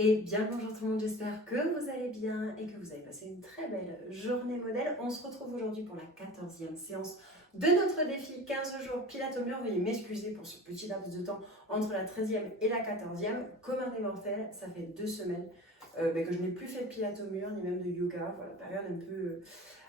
Et bien bonjour tout le monde, j'espère que vous allez bien et que vous avez passé une très belle journée modèle. On se retrouve aujourd'hui pour la 14e séance de notre défi 15 jours pilates au mur. Veuillez m'excuser pour ce petit laps de temps entre la 13e et la 14e. Commun des mortels, ça fait 2 semaines que je n'ai plus fait de pilates au mur ni même de yoga. Voilà, période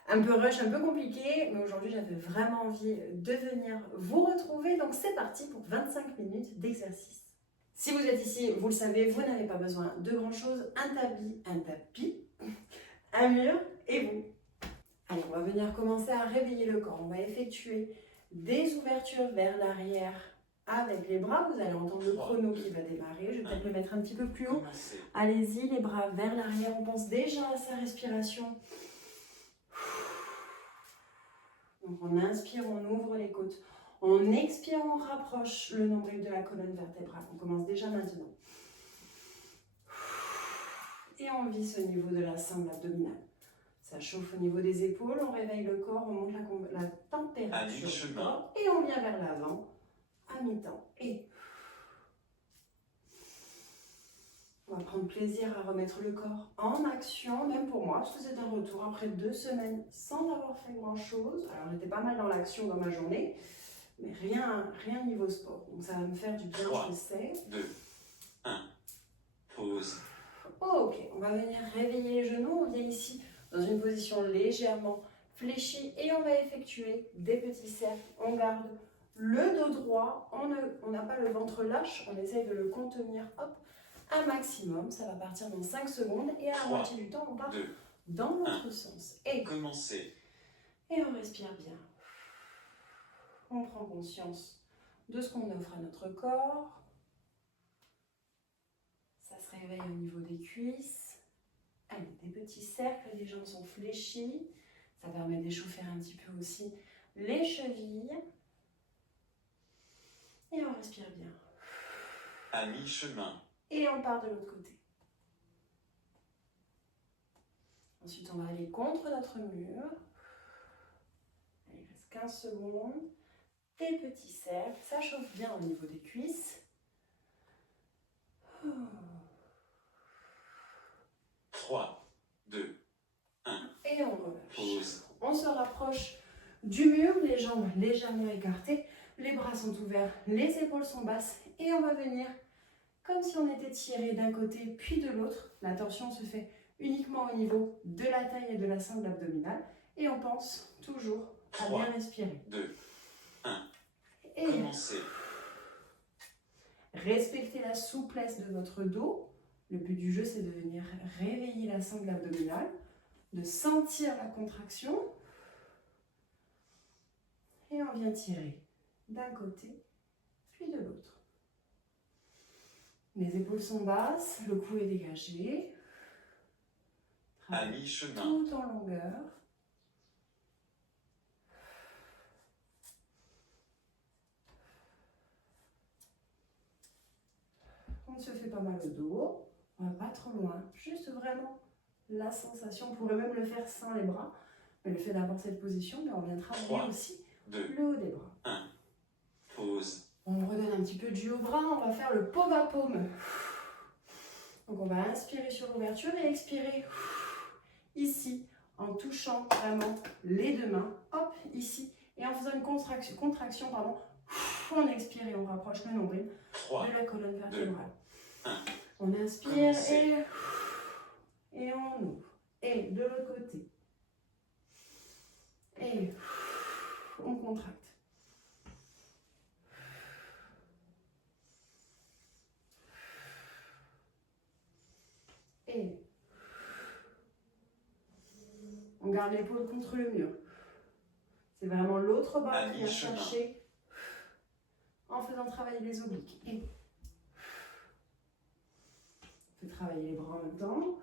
un peu rush, un peu compliquée, mais aujourd'hui j'avais vraiment envie de venir vous retrouver. Donc c'est parti pour 25 minutes d'exercice. Si vous êtes ici, vous le savez, vous n'avez pas besoin de grand chose. Un tapis, un mur et vous. Allez, on va venir commencer à réveiller le corps. On va effectuer des ouvertures vers l'arrière avec les bras. Vous allez entendre le chrono qui va démarrer. Je vais peut-être le mettre un petit peu plus haut. Allez-y, les bras vers l'arrière. On pense déjà à sa respiration. Donc on inspire, on ouvre les côtes. On expire, on rapproche le nombril de la colonne vertébrale. On commence déjà maintenant. Et on visse au niveau de la sangle abdominale. Ça chauffe au niveau des épaules, on réveille le corps, on monte la température du corps et on vient vers l'avant à mi-temps. Et on va prendre plaisir à remettre le corps en action, même pour moi, parce que c'est un retour après 2 semaines sans avoir fait grand-chose. Alors j'étais pas mal dans l'action dans ma journée, mais rien niveau sport. Donc ça va me faire du bien, 3, je sais. 2, 1, pause. Ok, on va venir réveiller les genoux. On vient ici dans une position légèrement fléchie et on va effectuer des petits cercles. On garde le dos droit, on n'a pas le ventre lâche, on essaye de le contenir, hop, un maximum. Ça va partir dans 5 secondes et à la moitié du temps, on part 2, dans l'autre sens. Et commencez. Et on respire bien. On prend conscience de ce qu'on offre à notre corps. Ça se réveille au niveau des cuisses. Allez, des petits cercles, les jambes sont fléchies. Ça permet d'échauffer un petit peu aussi les chevilles. Et on respire bien. À mi-chemin. Et on part de l'autre côté. Ensuite, on va aller contre notre mur. Allez, il reste 15 secondes. Des petits cercles. Ça chauffe bien au niveau des cuisses. 3, 2, 1. Et on relâche. Pause. On se rapproche du mur, les jambes légèrement écartées, les bras sont ouverts, les épaules sont basses et on va venir comme si on était tiré d'un côté puis de l'autre. La torsion se fait uniquement au niveau de la taille et de la sangle abdominale et on pense toujours à 3, bien respirer. 2, 1. Et commencez. Respectez la souplesse de votre dos. Le but du jeu, c'est de venir réveiller la sangle abdominale, de sentir la contraction. Et on vient tirer d'un côté, puis de l'autre. Les épaules sont basses, le cou est dégagé. À mi-chemin. Tout en longueur. On se fait pas mal au dos. On va pas trop loin. Juste vraiment la sensation. On pourrait même le faire sans les bras. Mais le fait d'avoir cette position, on vient travailler 3, aussi 2, le haut des bras. 1. Pause. On redonne un petit peu du haut bras. On va faire le paume à paume. Donc on va inspirer sur l'ouverture et expirer ici en touchant vraiment les 2 mains. Hop, ici. Et en faisant une contraction, pardon, on expire et on rapproche le nombril 3, de la colonne vertébrale. 2, 1. On inspire et on ouvre. Et de l'autre côté. Et on contracte. Et on garde l'épaule contre le mur. C'est vraiment l'autre bras qui vient chercher en faisant travailler les obliques. Et on fait travailler les bras en même temps.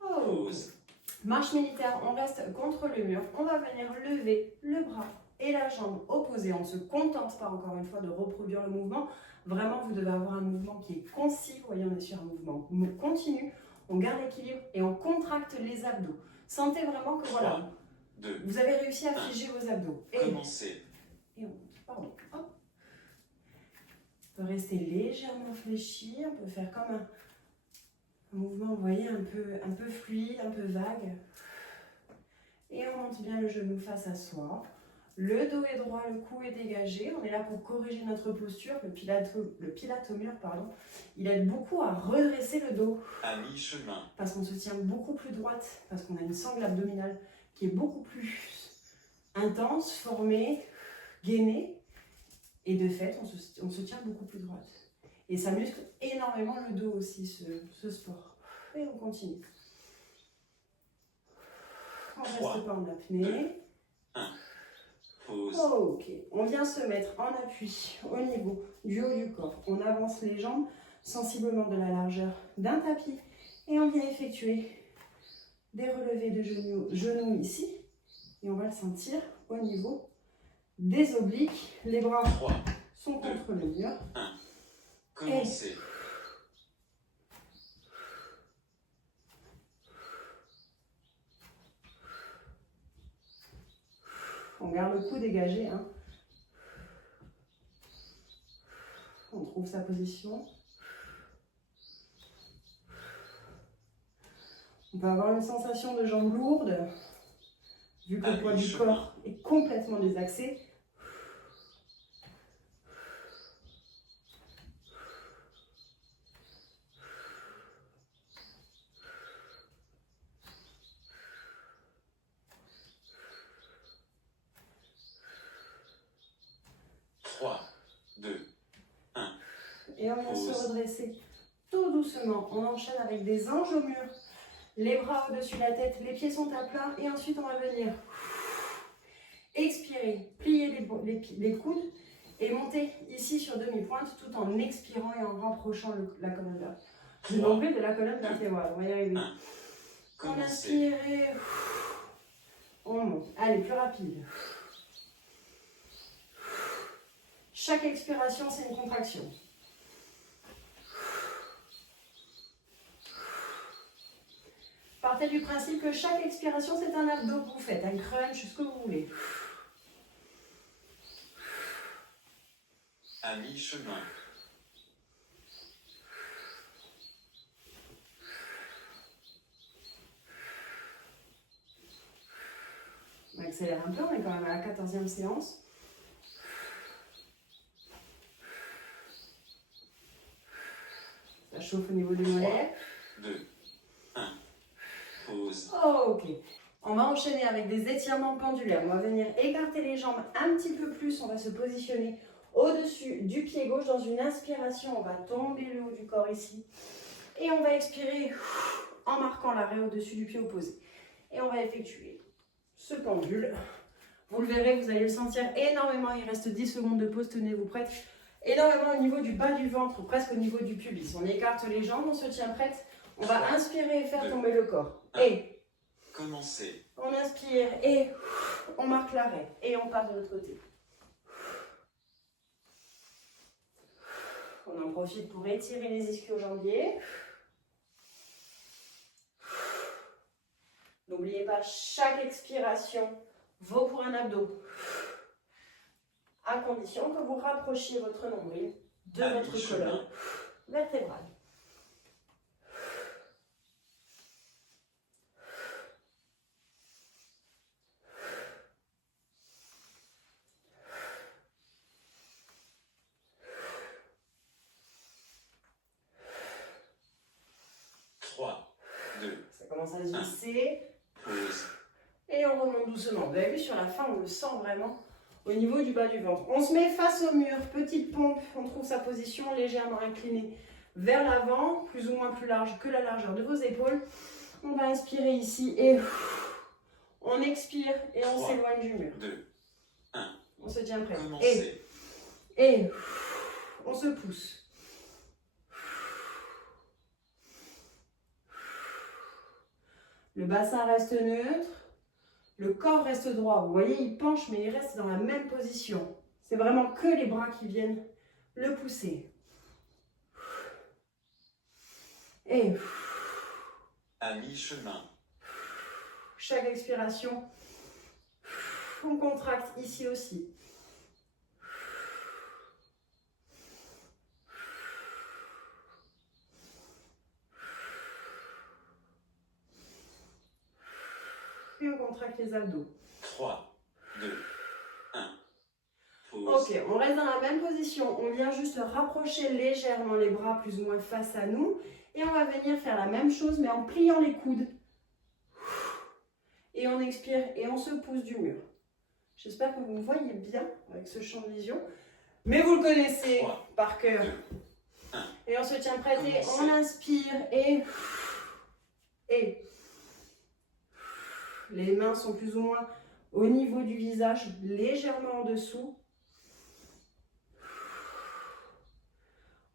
Pause. Marche militaire, on reste contre le mur. On va venir lever le bras et la jambe opposée. On ne se contente pas encore une fois de reproduire le mouvement. Vraiment, vous devez avoir un mouvement qui est concis. Vous voyez, on est sur un mouvement continu. On garde l'équilibre et on contracte écarte les abdos. Sentez vraiment que voilà, 3, 2, vous avez réussi à figer vos abdos. Et commencez. on monte, pardon. Hop. On peut rester légèrement fléchi, on peut faire comme un mouvement, vous voyez, un peu fluide, un peu vague. Et on monte bien le genou face à soi. Le dos est droit, le cou est dégagé. On est là pour corriger notre posture. Le pilatomur, pardon, il aide beaucoup à redresser le dos. À mi-chemin. Parce qu'on se tient beaucoup plus droite, parce qu'on a une sangle abdominale qui est beaucoup plus intense, formée, gainée. Et de fait, on se tient beaucoup plus droite. Et ça muscle énormément le dos aussi, ce sport. Et on continue. On ne reste pas en apnée. 1. Pause. Ok, on vient se mettre en appui au niveau du haut du corps. On avance les jambes sensiblement de la largeur d'un tapis et on vient effectuer des relevés de genoux ici. Et on va le sentir au niveau des obliques. Les bras 3, sont contre le mur. commencez. On garde le cou dégagé. Hein. On trouve sa position. On peut avoir une sensation de jambes lourdes, vu que le poids du corps est complètement désaxé. Et on vient se redresser tout doucement. On enchaîne avec des anges au mur. Les bras au-dessus de la tête, les pieds sont à plat. Et ensuite, on va venir expirer, plier les coudes et monter ici sur demi-pointe tout en expirant et en rapprochant la colonne vertébrale. Le nombril de la colonne vertébrale. On va y arriver. On inspire et on monte. Allez, plus rapide. Chaque expiration, c'est une contraction. Partez du principe que chaque expiration, c'est un abdo que vous faites, un crunch, ce que vous voulez. À mi-chemin. On accélère un peu, on est quand même à la 14e séance. Ça chauffe au niveau du mollet. 2, 1, pause. Ok. On va enchaîner avec des étirements pendulaires. On va venir écarter les jambes un petit peu plus. On va se positionner au-dessus du pied gauche. Dans une inspiration, on va tomber le haut du corps ici. Et on va expirer en marquant l'arrêt au-dessus du pied opposé. Et on va effectuer ce pendule. Vous le verrez, vous allez le sentir énormément. Il reste 10 secondes de pause. Tenez-vous prête. Énormément au niveau du bas du ventre, presque au niveau du pubis. On écarte les jambes, on se tient prête. On va inspirer et faire tomber le corps. Et commencez. On inspire et on marque l'arrêt. Et on part de l'autre côté. On en profite pour étirer les ischio-jambiers. N'oubliez pas, chaque expiration vaut pour un abdo. À condition que vous rapprochiez votre nombril de votre colonne vertébrale. Ça commence à se visser. Et on remonte doucement. Vous avez vu, sur la fin, on le sent vraiment au niveau du bas du ventre. On se met face au mur, petite pompe. On trouve sa position légèrement inclinée vers l'avant, plus ou moins plus large que la largeur de vos épaules. On va inspirer ici et on expire et on s'éloigne du mur. 2, 1. On se tient prêt. Commencez. Et on se pousse. Le bassin reste neutre, le corps reste droit. Vous voyez, il penche, mais il reste dans la même position. C'est vraiment que les bras qui viennent le pousser. Et à mi-chemin. Chaque expiration, on contracte ici aussi. Et on contracte les abdos. 3, 2, 1. Pause. Ok, on reste dans la même position. On vient juste rapprocher légèrement les bras plus ou moins face à nous. Et on va venir faire la même chose, mais en pliant les coudes. Et on expire et on se pousse du mur. J'espère que vous me voyez bien avec ce champ de vision. Mais vous le connaissez 3, par cœur. 2, 1. Et on se tient prêté. Commencez. On inspire et... Les mains sont plus ou moins au niveau du visage, légèrement en dessous.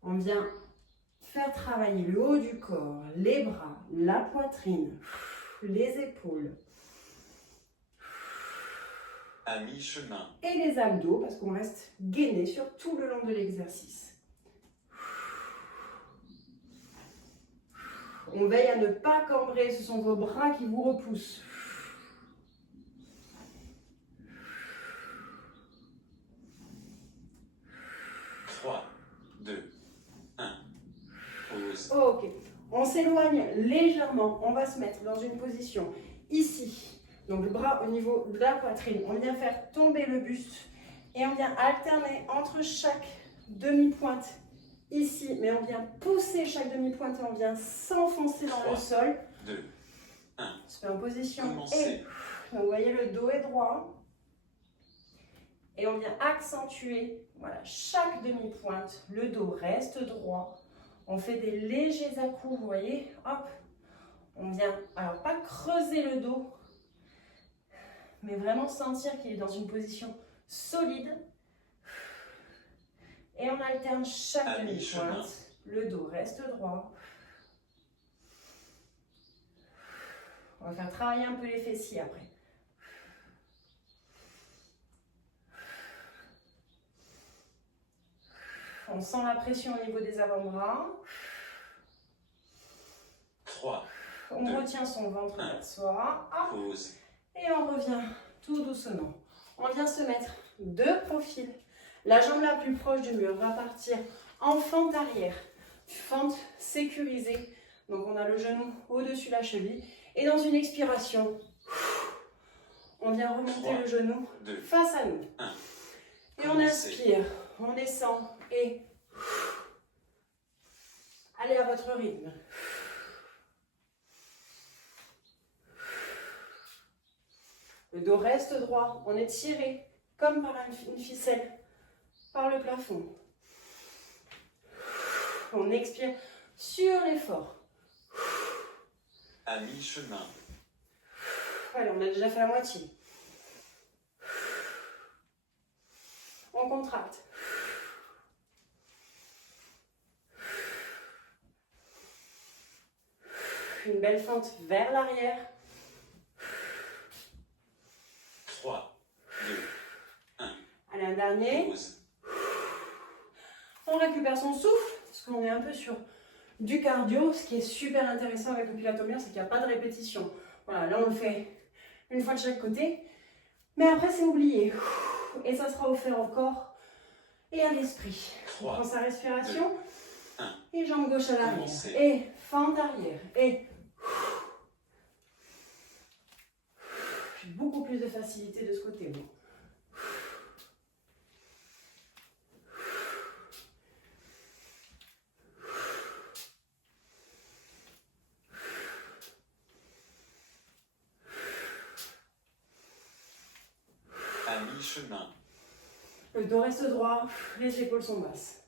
On vient faire travailler le haut du corps, les bras, la poitrine, les épaules À mi-chemin. et les abdos parce qu'on reste gainé sur tout le long de l'exercice. On veille à ne pas cambrer, ce sont vos bras qui vous repoussent. Ok, on s'éloigne légèrement, on va se mettre dans une position ici, donc le bras au niveau de la poitrine, on vient faire tomber le buste et on vient alterner entre chaque demi-pointe ici, mais on vient pousser chaque demi-pointe et on vient s'enfoncer dans le sol. 2, 1. On se met en position Commencez. et donc, vous voyez le dos est droit et on vient accentuer voilà, chaque demi-pointe, le dos reste droit. On fait des légers à-coups, vous voyez, hop, on vient, alors pas creuser le dos, mais vraiment sentir qu'il est dans une position solide. Et on alterne chaque demi-pointe, le dos reste droit. On va faire travailler un peu les fessiers après. On sent la pression au niveau des avant-bras. 3. On retient son ventre vers soi. Hop. Pause. Et on revient tout doucement. On vient se mettre de profil. La jambe la plus proche du mur va partir en fente arrière. Fente sécurisée. Donc on a le genou au-dessus de la cheville. Et dans une expiration, on vient remonter 3, le genou 2, face à nous. 1. Et on inspire, on descend et allez à votre rythme. Le dos reste droit, on est tiré comme par une ficelle par le plafond. On expire sur l'effort. À mi-chemin. Allez, on a déjà fait la moitié. On contracte. Une belle fente vers l'arrière. 3, 2, 1. Allez, un dernier. Pause. On récupère son souffle, parce qu'on est un peu sur du cardio. Ce qui est super intéressant avec le pilatomètre, c'est qu'il n'y a pas de répétition. Voilà, là on le fait une fois de chaque côté. Mais après, c'est oublié. Et ça sera offert au corps et à l'esprit. On prend sa respiration. 2, 1. Et jambe gauche à l'arrière. Commencez. Et fente arrière. Et j'ai beaucoup plus de facilité de ce côté. Bon. À mi-chemin. Le dos reste droit, les épaules sont basses.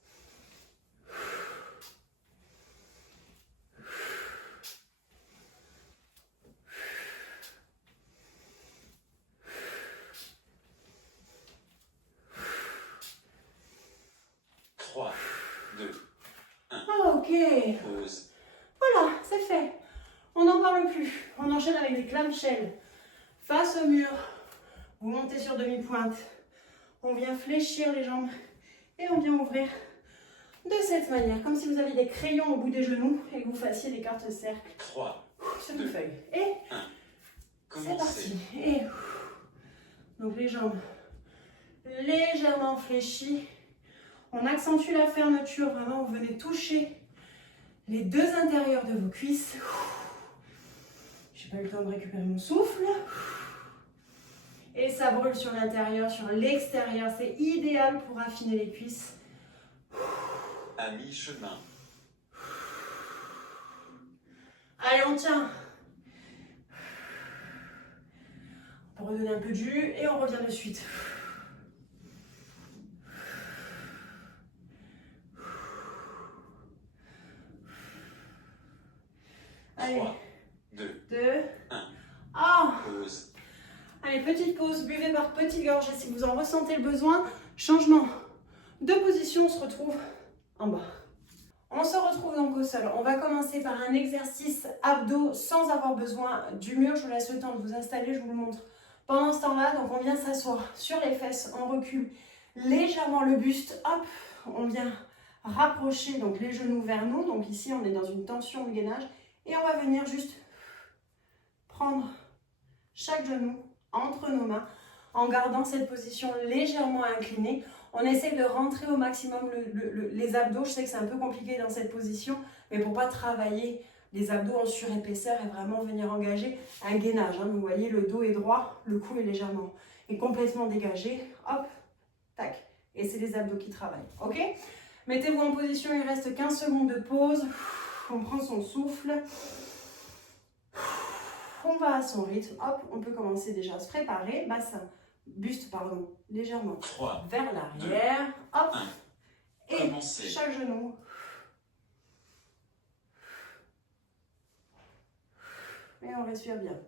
Ok, Pause. voilà, c'est fait. On n'en parle plus. On enchaîne avec des clamshells. Face au mur, vous montez sur demi-pointe. On vient fléchir les jambes et on vient ouvrir de cette manière, comme si vous aviez des crayons au bout des genoux et que vous fassiez des cartes cercles 3, sur une feuille. Et c'est Donc les jambes légèrement fléchies. On accentue la fermeture, vraiment vous venez toucher les deux intérieurs de vos cuisses. J'ai pas eu le temps de récupérer mon souffle. Et ça brûle sur l'intérieur, sur l'extérieur. C'est idéal pour affiner les cuisses. À mi-chemin. Allez, on tient. On peut redonner un peu de jus et on revient de suite. Allez. 3, 2, 2. 1. Ah. Pause. Allez, petite pause, buvez par petites gorgées si vous en ressentez le besoin. Changement de position, on se retrouve en bas. On se retrouve donc au sol. On va commencer par un exercice abdos sans avoir besoin du mur. Je vous laisse le temps de vous installer, je vous le montre. Pendant ce temps-là, donc on vient s'asseoir sur les fesses, on recule légèrement le buste. Hop, on vient rapprocher donc les genoux vers nous. Donc ici, on est dans une tension de gainage. Et on va venir juste prendre chaque genou entre nos mains en gardant cette position légèrement inclinée. On essaie de rentrer au maximum les abdos. Je sais que c'est un peu compliqué dans cette position, mais pour pas travailler les abdos en surépaisseur et vraiment venir engager un gainage. Vous voyez, le dos est droit, le cou est légèrement et complètement dégagé. Hop, tac. Et c'est les abdos qui travaillent. Ok? Mettez-vous en position, il reste 15 secondes de pause. On prend son souffle. On va à son rythme. Hop, on peut commencer déjà à se préparer. Bassin, buste, pardon, légèrement 3, vers l'arrière. Hop. 1. Et Commencez. chaque genou. Et on respire bien.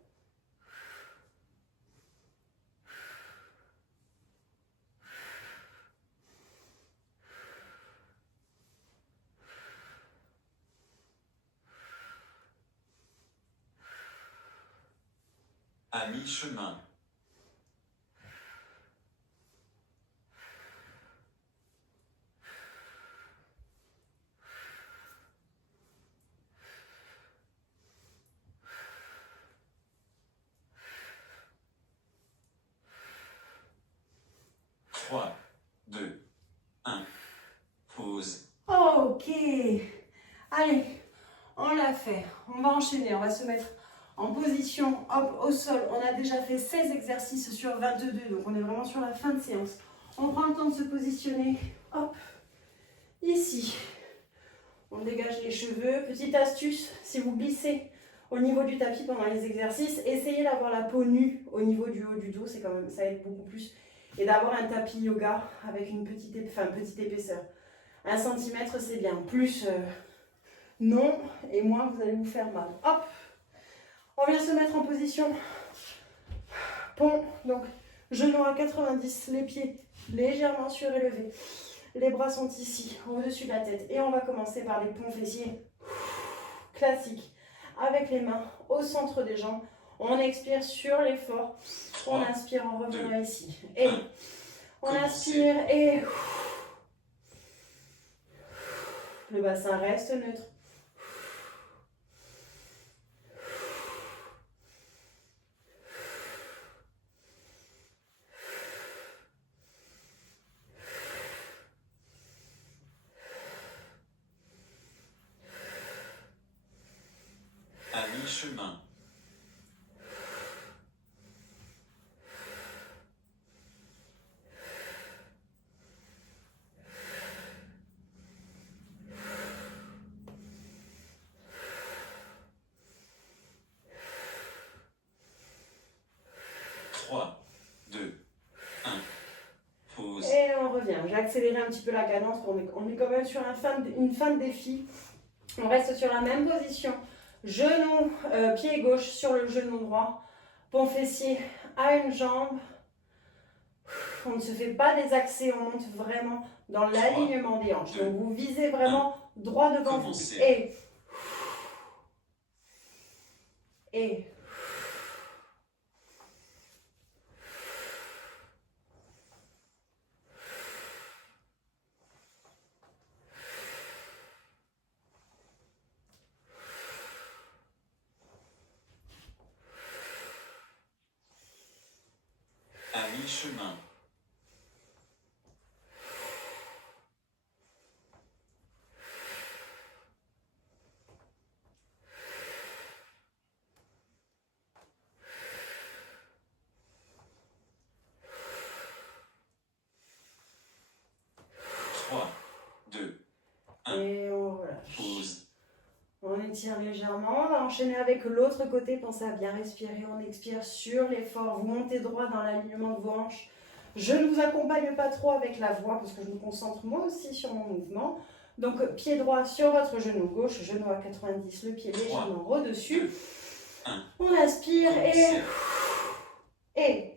À mi-chemin. Trois, 2, 1. Pause. Ok. Allez, on l'a fait. On va enchaîner. On va se mettre en position, hop, au sol. On a déjà fait 16 exercices sur 22. Donc, on est vraiment sur la fin de séance. On prend le temps de se positionner. Hop, ici. On dégage les cheveux. Petite astuce, si vous glissez au niveau du tapis pendant les exercices, essayez d'avoir la peau nue au niveau du haut du dos. C'est quand même, ça aide beaucoup plus. Et d'avoir un tapis yoga avec une petite épaisseur. 1 cm, c'est bien. Plus, non. Et moins, vous allez vous faire mal. Hop. On vient se mettre en position pont. Donc, genoux à 90, les pieds légèrement surélevés. Les bras sont ici, au-dessus de la tête. Et on va commencer par les ponts fessiers classiques. Avec les mains au centre des jambes. On expire sur l'effort. On inspire en revenant ici. Et on inspire et le bassin reste neutre. À mi-chemin. Trois, 2, 1. Pause. Et on revient. J'ai accéléré un petit peu la cadence. On est quand même sur une fin de défi. On reste sur la même position. Genou, pied gauche sur le genou droit. Pont fessier à une jambe. On ne se fait pas des accès, on monte vraiment dans l'alignement des hanches. Donc vous visez vraiment droit devant vous. Et À mi-chemin. 3, 2, 1. Et on relâche. Pause. On étire légèrement. On va enchaîner avec l'autre côté. Pensez à bien respirer. On expire sur l'effort. Vous montez droit dans l'alignement de vos hanches. Je ne vous accompagne pas trop avec la voix parce que je me concentre moi aussi sur mon mouvement. Donc, pied droit sur votre genou gauche, genou à 90, le pied légèrement au-dessus. 2, 1. On inspire et...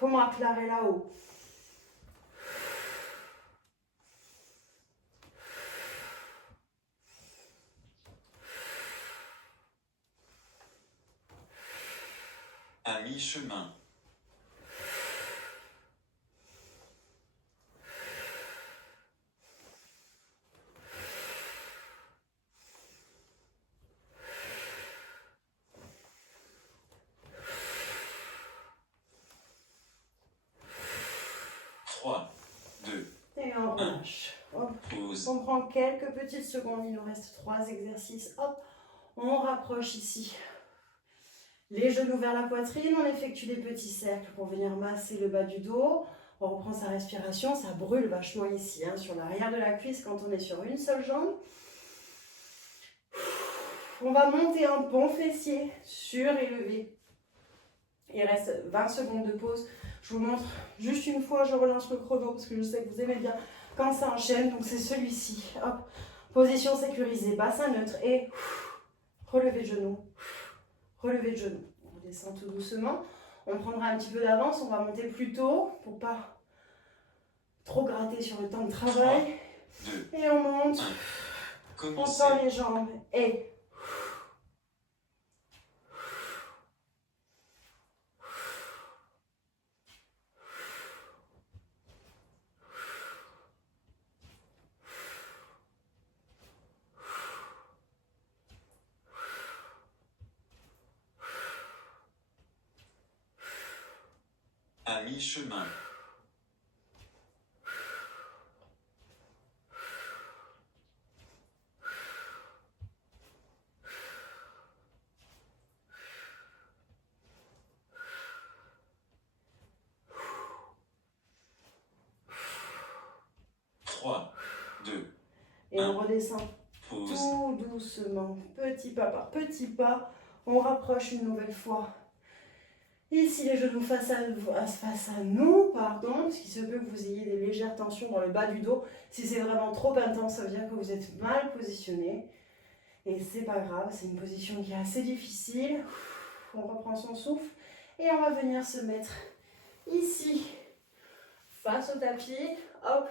Comment acclarer là-haut. À mi-chemin. 3, 2, Et on relâche. Hop. pause. On prend quelques petites secondes. Il nous reste 3 exercices. Hop. On rapproche ici. Les genoux vers la poitrine. On effectue des petits cercles pour venir masser le bas du dos. On reprend sa respiration. Ça brûle vachement ici, hein, sur l'arrière de la cuisse quand on est sur une seule jambe. On va monter un pont fessier surélevé. Il reste 20 secondes de pause. Je vous montre juste une fois, je relance le chrono parce que je sais que vous aimez bien quand ça enchaîne. Donc c'est celui-ci. Hop. Position sécurisée, bassin neutre et relevé de genoux. Relevé de genoux. On descend tout doucement. On prendra un petit peu d'avance. On va monter plus tôt pour pas trop gratter sur le temps de travail. 3, 2, et on monte. 1. On Commencez. tend les jambes et À mi-chemin. 3, 2, et on redescend. pause. Tout doucement, petit pas par petit pas, on rapproche une nouvelle fois. Ici, les genoux face à nous, pardon, parce qu'il se peut que vous ayez des légères tensions dans le bas du dos. Si c'est vraiment trop intense, ça veut dire que vous êtes mal positionné. Et c'est pas grave, c'est une position qui est assez difficile. On reprend son souffle et on va venir se mettre ici, face au tapis. Hop,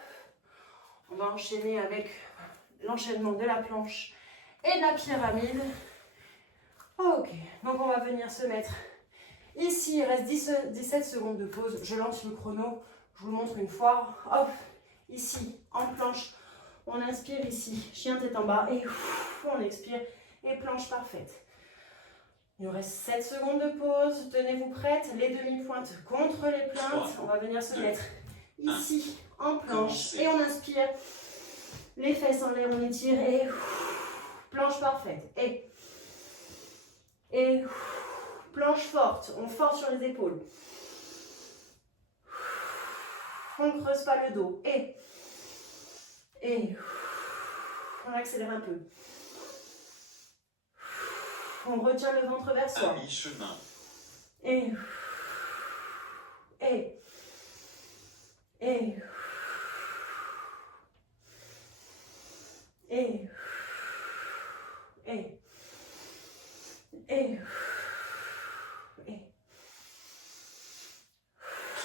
on va enchaîner avec l'enchaînement de la planche et de la pyramide. Ok, donc on va venir se mettre ici. Il reste 17 secondes de pause. Je lance le chrono, je vous le montre une fois. Hop, ici, en planche, on inspire ici, chien tête en bas, et on expire, et planche parfaite. Il nous reste 7 secondes de pause. Tenez-vous prêtes, les demi-pointes contre les plaintes. On va venir se mettre ici, en planche, et on inspire. Les fesses en l'air, on étire et planche parfaite. Et planche forte, on force sur les épaules. On ne creuse pas le dos. Et on accélère un peu. On retient le ventre vers soi. À mi-chemin. Et et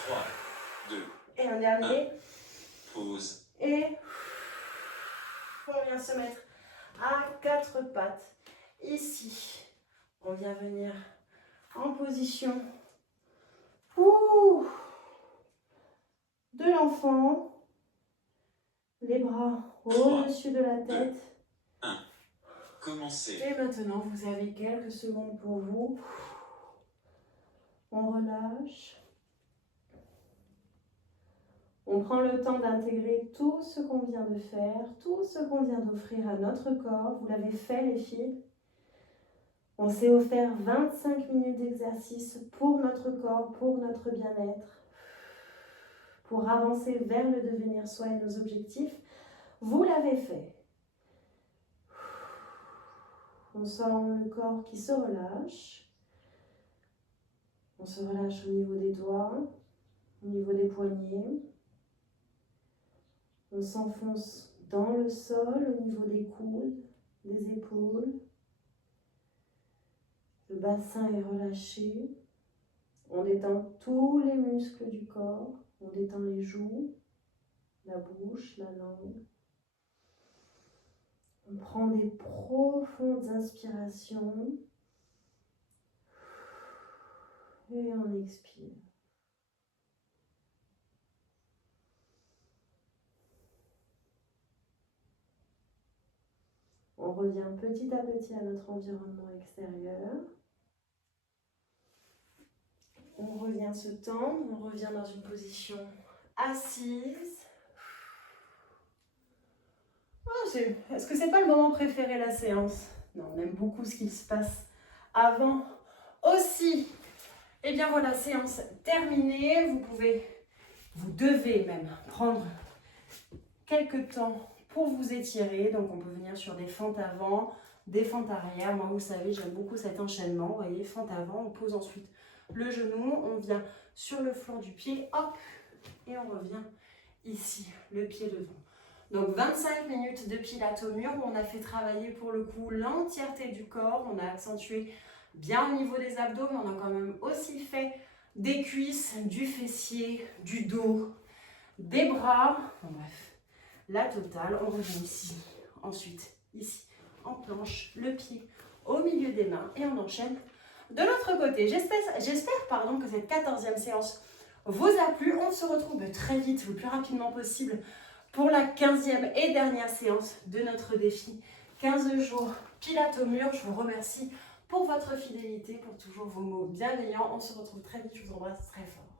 3, 2, et un dernier. pause. Et on vient se mettre à 4 pattes. Ici, on vient venir en position de l'enfant. Les bras au-dessus de la tête. Commencez. Et maintenant, vous avez quelques secondes pour vous. On relâche. On prend le temps d'intégrer tout ce qu'on vient de faire, tout ce qu'on vient d'offrir à notre corps. Vous l'avez fait, les filles. On s'est offert 25 minutes d'exercice pour notre corps, pour notre bien-être, pour avancer vers le devenir soi et nos objectifs. Vous l'avez fait. On sent le corps qui se relâche. On se relâche au niveau des doigts, au niveau des poignets. On s'enfonce dans le sol, au niveau des coudes, des épaules. Le bassin est relâché. On détend tous les muscles du corps. On détend les joues, la bouche, la langue. On prend des profondes inspirations. Et on expire. On revient petit à petit à notre environnement extérieur. On revient se tendre, on revient dans une position assise. Oh, est-ce que c'est pas le moment préféré de la séance? Non, on aime beaucoup ce qui se passe avant aussi. Et bien voilà, séance terminée. Vous devez même prendre quelques temps pour vous étirer. Donc on peut venir sur des fentes avant, des fentes arrière. Moi, vous savez, j'aime beaucoup cet enchaînement. Vous voyez, fente avant, on pose ensuite le genou, on vient sur le flanc du pied, hop, et on revient ici, le pied devant. Donc 25 minutes de pilates au mur où on a fait travailler pour le coup l'entièreté du corps. On a accentué bien au niveau des abdos, mais on a quand même aussi fait des cuisses, du fessier, du dos, des bras. Enfin, bref, la totale. On revient ici, ensuite ici, en planche, le pied au milieu des mains et on enchaîne de l'autre côté. J'espère que cette 14e séance vous a plu. On se retrouve très vite, le plus rapidement possible, pour la 15e et dernière séance de notre défi 15 jours pilates au mur. Je vous remercie pour votre fidélité, pour toujours vos mots bienveillants. On se retrouve très vite, je vous embrasse très fort.